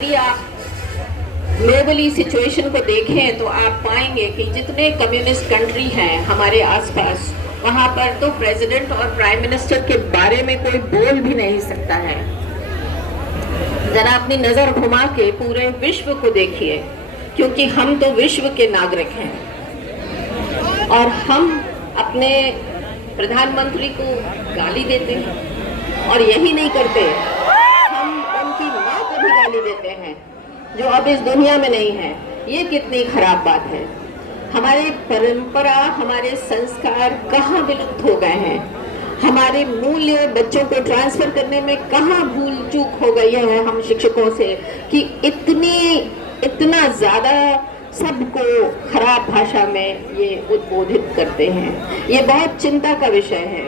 यदि आप globally situation को देखें तो आप पाएंगे कि जितने कम्युनिस्ट कंट्री हैं हमारे आसपास, वहाँ पर तो प्रेसिडेंट और प्राइम मिनिस्टर के बारे में कोई बोल भी नहीं सकता है। जरा अपनी नज़र घुमा के पूरे विश्व को देखिए, क्योंकि हम तो विश्व के नागरिक हैं और हम अपने प्रधानमंत्री को गाली देते हैं और यही नहीं करते, हम उनकी माँ को भी गाली देते हैं जो अब इस दुनिया में नहीं है। ये कितनी खराब बात है। हमारी परंपरा, हमारे संस्कार कहाँ विलुप्त हो गए हैं। हमारे मूल्य बच्चों को ट्रांसफर करने में कहाँ भूल चूक हो गई है हम शिक्षकों से कि इतना ज़्यादा सबको खराब भाषा में ये उद्बोधित करते हैं। ये बहुत चिंता का विषय है।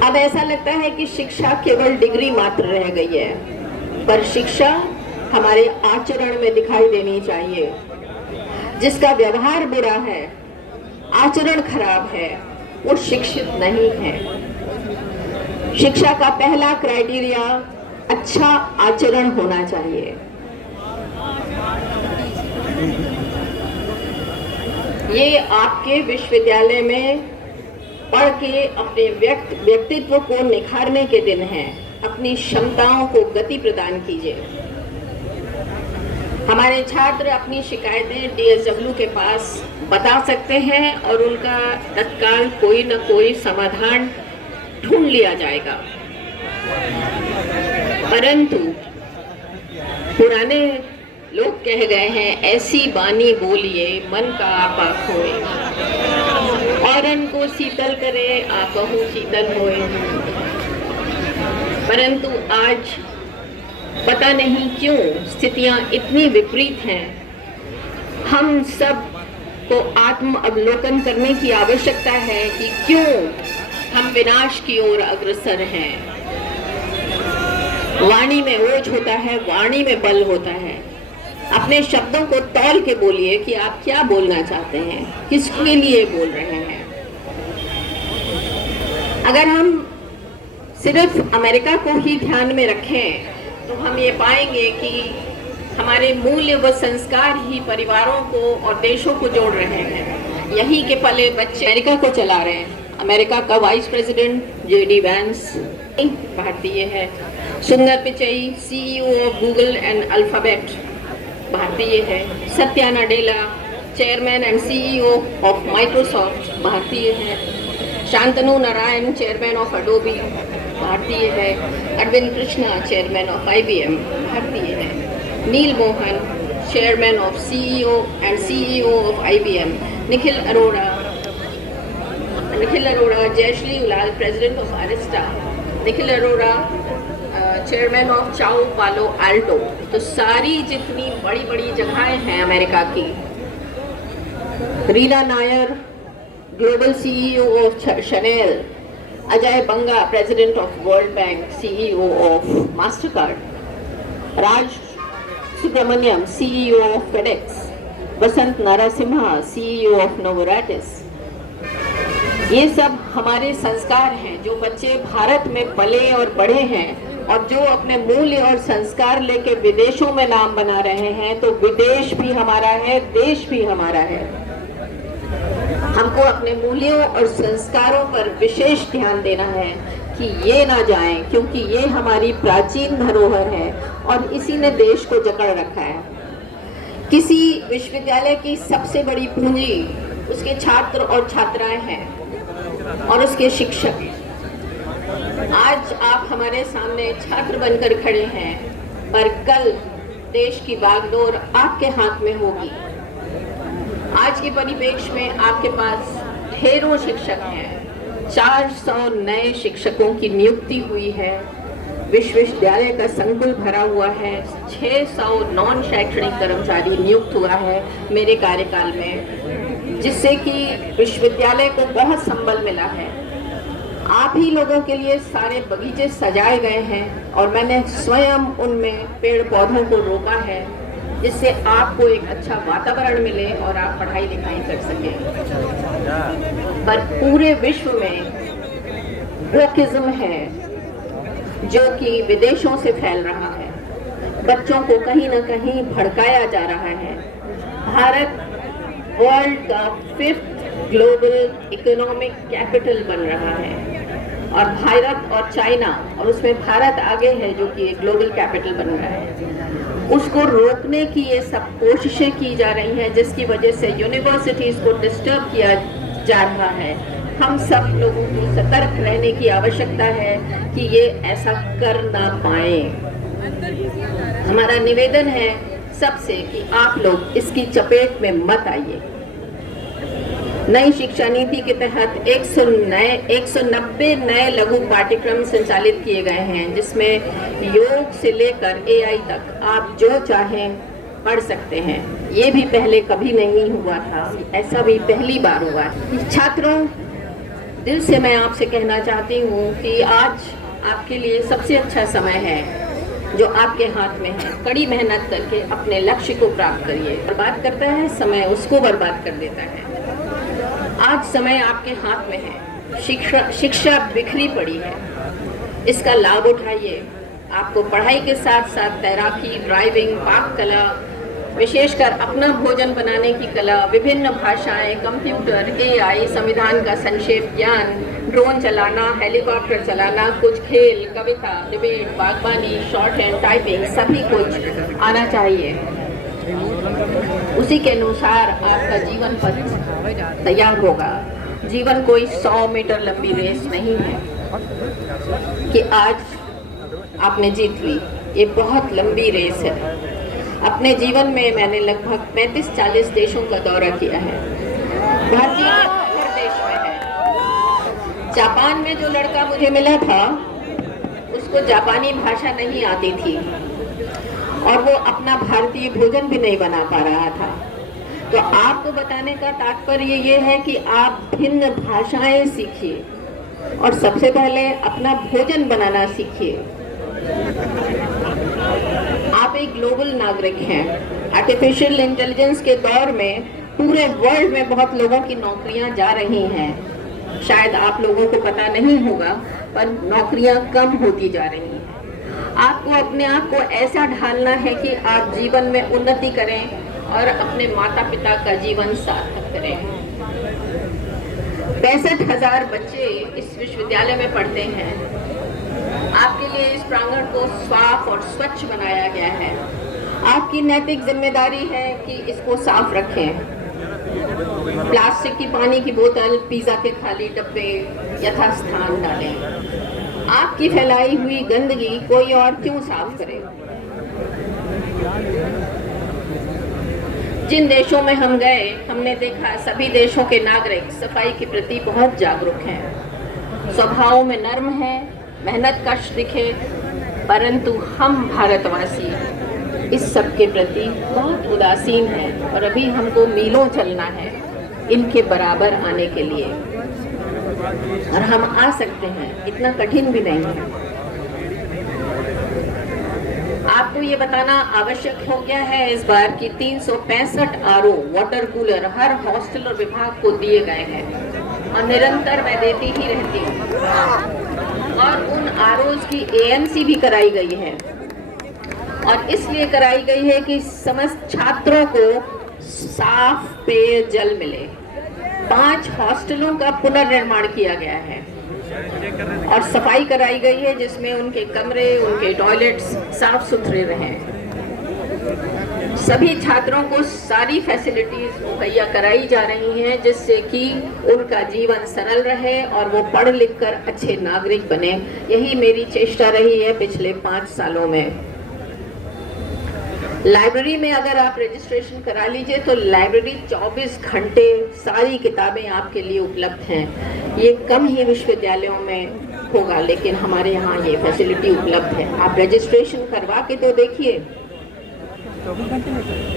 अब ऐसा लगता है कि शिक्षा केवल डिग्री मात्र रह गई है, पर शिक्षा हमारे आचरण में दिखाई देनी चाहिए। जिसका व्यवहार बुरा है, आचरण खराब है, वो शिक्षित नहीं है। शिक्षा का पहला क्राइटेरिया अच्छा आचरण होना चाहिए। ये आपके विश्वविद्यालय में पढ़ के अपने व्यक्तित्व को निखारने के दिन हैं। अपनी क्षमताओं को गति प्रदान कीजिए। हमारे छात्र अपनी शिकायतें DSW के पास बता सकते हैं और उनका तत्काल कोई न कोई समाधान ढूंढ लिया जाएगा। परंतु पुराने लोग कह गए हैं, ऐसी बानी बोलिए मन का आपा खोए, औरन को शीतल करे आपहु शीतल होए। परंतु आज पता नहीं क्यों स्थितियां इतनी विपरीत हैं। हम सब को आत्म अवलोकन करने की आवश्यकता है कि क्यों हम विनाश की ओर अग्रसर हैं। वाणी में ओज होता है, वाणी में बल होता है। अपने शब्दों को तौल के बोलिए कि आप क्या बोलना चाहते हैं, किसके लिए बोल रहे हैं। अगर हम सिर्फ अमेरिका को ही ध्यान में रखें तो हम ये पाएंगे कि हमारे मूल्य व संस्कार ही परिवारों को और देशों को जोड़ रहे हैं। यही के पले बच्चे अमेरिका को चला रहे हैं। अमेरिका का वाइस प्रेसिडेंट JD वैंस भारतीय है। Sundar Pichai CEO of Google and Alphabet भारतीय है। Satya Nadella chairman and CEO of Microsoft भारतीय है। Shantanu Narayan chairman of Adobe भारतीय है। Arvind Krishna chairman of IBM भारतीय है। Neel Mohan chairman of CEO and CEO of IBM। Nikhil Arora Jayshree Ullal president of Arista. Nikhil Arora chairman of Chao Palo Alto. तो सारी जितनी बड़ी बड़ी जगहें हैं अमेरिका की, Reena Nair global CEO of Chanel, Ajay Banga president of World Bank CEO of Mastercard, Raj Subramaniam CEO of FedEx, Vasant Narasimhan CEO of Novartis. ये सब हमारे संस्कार हैं जो बच्चे भारत में पले और बढ़े हैं और जो अपने मूल्य और संस्कार लेके विदेशों में नाम बना रहे हैं। तो विदेश भी हमारा है, देश भी हमारा है। हमको अपने मूल्यों और संस्कारों पर विशेष ध्यान देना है कि ये ना जाएं, क्योंकि ये हमारी प्राचीन धरोहर है और इसी ने देश को जकड़ रखा है। किसी विश्वविद्यालय की सबसे बड़ी पूंजी उसके छात्र और छात्राएं हैं और उसके शिक्षक। आज आप हमारे सामने छात्र बनकर खड़े हैं, पर कल देश की बागडोर आपके हाथ में होगी। आज के परिप्रेक्ष्य में आपके पास ढेरों शिक्षक हैं। 400 नए शिक्षकों की नियुक्ति हुई है। विश्वविद्यालय का संकुल भरा हुआ है। 600 नॉन शैक्षणिक कर्मचारी नियुक्त हुआ है मेरे कार्यकाल में, जिससे कि विश्वविद्यालय को बहुत संबल मिला है। आप ही लोगों के लिए सारे बगीचे सजाए गए हैं और मैंने स्वयं उनमें पेड़ पौधों को रोका है, जिससे आपको एक अच्छा वातावरण मिले और आप पढ़ाई लिखाई कर सकें। पर पूरे विश्व में वोकिज्म है, जो कि विदेशों से फैल रहा है। बच्चों को कहीं ना कहीं भड़काया जा रहा है। भारत वर्ल्ड का 5th ग्लोबल इकोनॉमिक कैपिटल बन रहा है और भारत और चाइना, और उसमें भारत आगे है जो कि एक ग्लोबल कैपिटल बन रहा है, उसको रोकने की ये सब कोशिशें की जा रही हैं, जिसकी वजह से यूनिवर्सिटीज को डिस्टर्ब किया जा रहा है। हम सब लोगों को सतर्क रहने की आवश्यकता है कि ये ऐसा कर ना पाए। हमारा निवेदन है सबसे कि आप लोग इसकी चपेट में मत आइए। नई शिक्षा नीति के तहत 190 नए लघु पाठ्यक्रम संचालित किए गए हैं, जिसमें योग से लेकर AI तक आप जो चाहें पढ़ सकते हैं। ये भी पहले कभी नहीं हुआ था, ऐसा भी पहली बार हुआ है। छात्रों, दिल से मैं आपसे कहना चाहती हूँ कि आज आपके लिए सबसे अच्छा समय है जो आपके हाथ में है। कड़ी मेहनत करके अपने लक्ष्य को प्राप्त करिए। बर्बाद करता है समय, उसको बर्बाद कर देता है। आज समय आपके हाथ में है। शिक्षा बिखरी पड़ी है, इसका लाभ उठाइए। आपको पढ़ाई के साथ साथ तैराकी, ड्राइविंग, पाक कला, विशेषकर अपना भोजन बनाने की कला, विभिन्न भाषाएं, कंप्यूटर, AI, संविधान का संक्षेप ज्ञान, ड्रोन चलाना, हेलीकॉप्टर चलाना, कुछ खेल, कविता, डिबेट, बागबानी, शॉर्ट हैंड, टाइपिंग, सभी कुछ आना चाहिए। उसी के अनुसार आपका जीवन पथ तैयार होगा। जीवन कोई 100 मीटर लंबी रेस नहीं है कि आज आपने जीत ली। ये बहुत लंबी रेस है। अपने जीवन में मैंने लगभग 35-40 देशों का दौरा किया है। भारतीय हर देश में है। जापान में जो लड़का मुझे मिला था, उसको जापानी भाषा नहीं आती थी और वो अपना भारतीय भोजन भी नहीं बना पा रहा था। तो आपको बताने का तात्पर्य ये है कि आप भिन्न भाषाएं सीखिए और सबसे पहले अपना भोजन बनाना सीखिए। आप एक ग्लोबल नागरिक हैं। आर्टिफिशियल इंटेलिजेंस के दौर में पूरे वर्ल्ड में बहुत लोगों की नौकरियां जा रही हैं। शायद आप लोगों को पता नहीं होगा, पर नौकरियां कम होती जा रही हैं। आपको अपने आप को ऐसा ढालना है कि आप जीवन में उन्नति करें और अपने माता पिता का जीवन सार्थक करें। 65,000 बच्चे इस विश्वविद्यालय में पढ़ते हैं। आपके लिए इस प्रांगण को साफ और स्वच्छ बनाया गया है। आपकी नैतिक जिम्मेदारी है कि इसको साफ रखें। प्लास्टिक की पानी की बोतल, पिज्जा के खाली डब्बे यथास्थान डालें। आपकी फैलाई हुई गंदगी कोई और क्यों साफ करे? जिन देशों में हम गए, हमने देखा सभी देशों के नागरिक सफाई के प्रति बहुत जागरूक हैं। स्वभाव में नर्म है, मेहनत कश दिखे, परंतु हम भारतवासी इस सब के प्रति बहुत उदासीन हैं और अभी हमको मीलों चलना है इनके बराबर आने के लिए। और हम आ सकते हैं, इतना कठिन भी नहीं है। आपको ये बताना आवश्यक हो गया है इस बार कि 365 RO वाटर कूलर हर हॉस्टल और विभाग को दिए गए हैं और निरंतर मैं देती ही रहती हूँ। और उन ROs की AMC भी कराई गई है और इसलिए कराई गई है कि समस्त छात्रों को साफ पेयजल मिले। 5 हॉस्टलों का पुनर्निर्माण किया गया है और सफाई कराई गई है, जिसमें उनके कमरे, उनके टॉयलेट्स साफ सुथरे रहें। सभी छात्रों को सारी फैसिलिटीज मुहैया कराई जा रही हैं, जिससे कि उनका जीवन सरल रहे और वो पढ़ लिख कर अच्छे नागरिक बने। यही मेरी चेष्टा रही है पिछले 5 सालों में। लाइब्रेरी में अगर आप रजिस्ट्रेशन करा लीजिए तो लाइब्रेरी 24 घंटे सारी किताबें आपके लिए उपलब्ध हैं। ये कम ही विश्वविद्यालयों में होगा, लेकिन हमारे यहाँ ये फैसिलिटी उपलब्ध है। आप रजिस्ट्रेशन करवा के तो देखिए।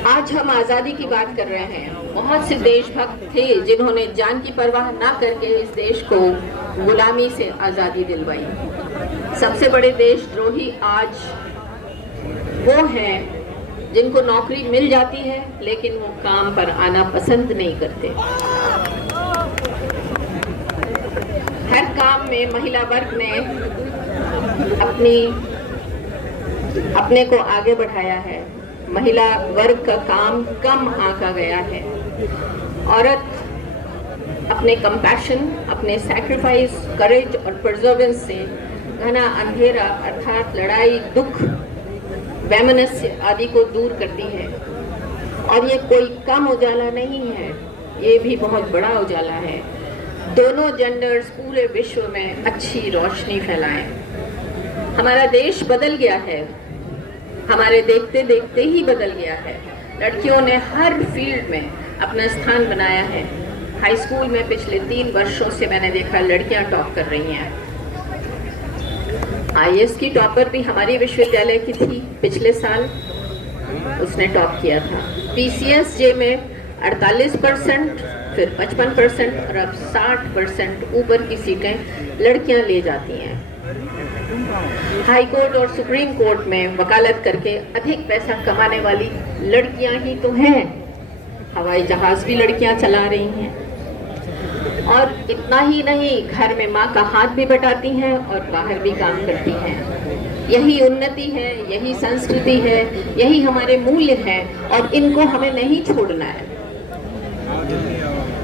आज हम आज़ादी की बात कर रहे हैं। बहुत से देशभक्त थे जिन्होंने जान की परवाह ना करके इस देश को गुलामी से आज़ादी दिलवाई। सबसे बड़े देशद्रोही आज वो हैं जिनको नौकरी मिल जाती है लेकिन वो काम पर आना पसंद नहीं करते। हर काम में महिला वर्ग ने अपने को आगे बढ़ाया है। महिला वर्ग का काम कम आंका गया है। औरत अपने कंपैशन, अपने सैक्रिफाइस, करेज और परजर्वेंस से घना अंधेरा अर्थात लड़ाई, दुख, वैमनस्य आदि को दूर करती है। और ये कोई कम उजाला नहीं है, ये भी बहुत बड़ा उजाला है। दोनों जेंडर्स पूरे विश्व में अच्छी रोशनी फैलाएं। हमारा देश बदल गया है, हमारे देखते देखते ही बदल गया है। लड़कियों ने हर फील्ड में अपना स्थान बनाया है। हाई स्कूल में पिछले 3 वर्षों से मैंने देखा लड़कियां टॉप कर रही हैं। IAS की टॉपर भी हमारी विश्वविद्यालय की थी पिछले साल, उसने टॉप किया था। PCSJ में 48%, फिर 55% और अब 60% ऊपर की सीटें लड़कियां ले जाती हैं। हाई कोर्ट और सुप्रीम कोर्ट में वकालत करके अधिक पैसा कमाने वाली लड़कियां ही तो हैं। हवाई जहाज भी लड़कियां चला रही हैं। और इतना ही नहीं, घर में माँ का हाथ भी बटाती हैं और बाहर भी काम करती हैं। यही उन्नति है, यही संस्कृति है, यही हमारे मूल्य हैं और इनको हमें नहीं छोड़ना है।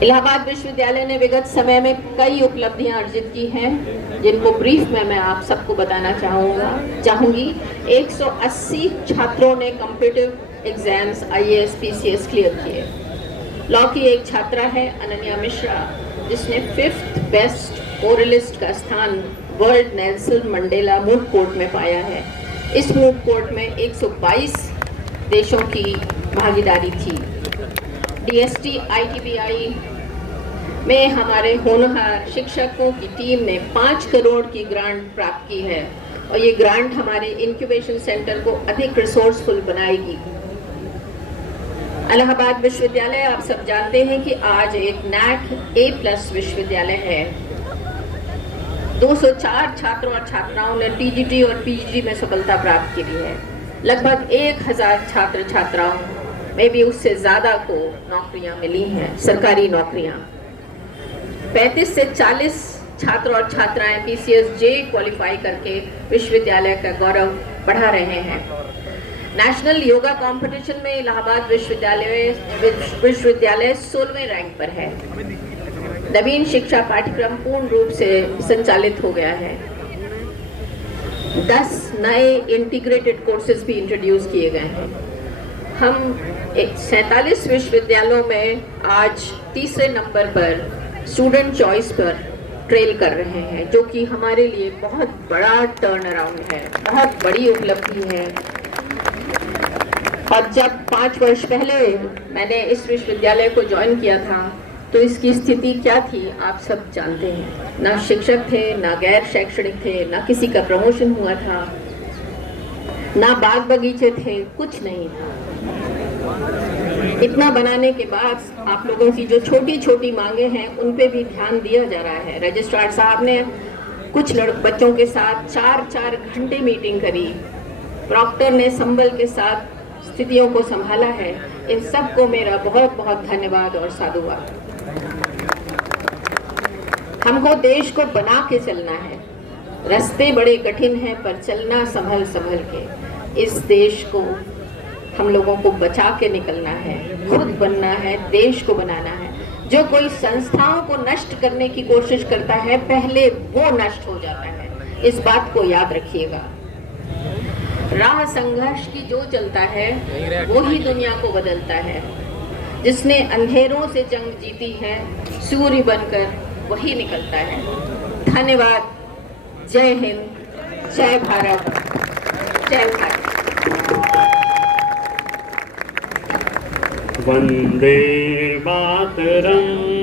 इलाहाबाद विश्वविद्यालय ने विगत समय में कई उपलब्धियां अर्जित की हैं, जिनको ब्रीफ में मैं आप सबको बताना चाहूंगी। 180 छात्रों ने competitive exams IAS PCS clear किए। लॉ की एक छात्रा है अनन्या मिश्रा, जिसने 5th बेस्ट ओरलिस्ट का स्थान world Nelson Mandela moot court में पाया है। इस मूट कोर्ट में 122 देशों की भागीदारी थी। DST ITBI में हमारे होनहार शिक्षकों की टीम ने 5 करोड़ की ग्रांट प्राप्त की है और ये ग्रांट हमारे इंक्यूबेशन सेंटर को अधिक रिसोर्सफुल बनाएगी। इलाहाबाद विश्वविद्यालय, आप सब जानते हैं कि आज एक NAC A+ विश्वविद्यालय है। 204 छात्रों और छात्राओं ने TGT और PGT में सफलता प्राप्त की है। लगभग 1000 छात्र छात्राओं में भी उससे ज़्यादा को नौकरियां मिली हैं, सरकारी नौकरियां। 35 से 40 छात्र और छात्राएं PCSJ क्वालिफाई करके विश्वविद्यालय का गौरव बढ़ा रहे हैं। नेशनल योगा कंपटीशन में इलाहाबाद विश्वविद्यालय 16वें रैंक पर है। नवीन शिक्षा पाठ्यक्रम पूर्ण रूप से संचालित हो गया है। 10 नए इंटीग्रेटेड कोर्सेज भी इंट्रोड्यूस किए गए हैं। हम 47 विश्वविद्यालयों में आज 3रे नंबर पर स्टूडेंट चॉइस पर ट्रेल कर रहे हैं, जो कि हमारे लिए बहुत बड़ा टर्न अराउंड है, बहुत बड़ी उपलब्धि है। और जब 5 वर्ष पहले मैंने इस विश्वविद्यालय को ज्वाइन किया था तो इसकी स्थिति क्या थी आप सब जानते हैं। ना शिक्षक थे, ना गैर शैक्षणिक थे, ना किसी का प्रमोशन हुआ था, ना बाग बगीचे थे, कुछ नहीं था। इतना बनाने के बाद आप लोगों की जो छोटी छोटी मांगे हैं उन पे भी ध्यान दिया जा रहा है। रजिस्ट्रार साहब ने कुछ बच्चों के साथ 4-4 घंटे मीटिंग करी। प्रॉक्टर ने संबल के साथ स्थितियों को संभाला है। इन सबको मेरा बहुत बहुत धन्यवाद और साधुवाद। हमको देश को बना के चलना है। रास्ते बड़े कठिन हैं पर चलना संभल संभल के। इस देश को हम लोगों को बचा के निकलना है, खुद बनना है, देश को बनाना है। जो कोई संस्थाओं को नष्ट करने की कोशिश करता है पहले वो नष्ट हो जाता है, इस बात को याद रखिएगा। राह संघर्ष की जो चलता है वो ही दुनिया को बदलता है। जिसने अंधेरों से जंग जीती है सूर्य बनकर वही निकलता है। धन्यवाद। जय हिंद, जय भारत, जय भारत। वंदे मातरम।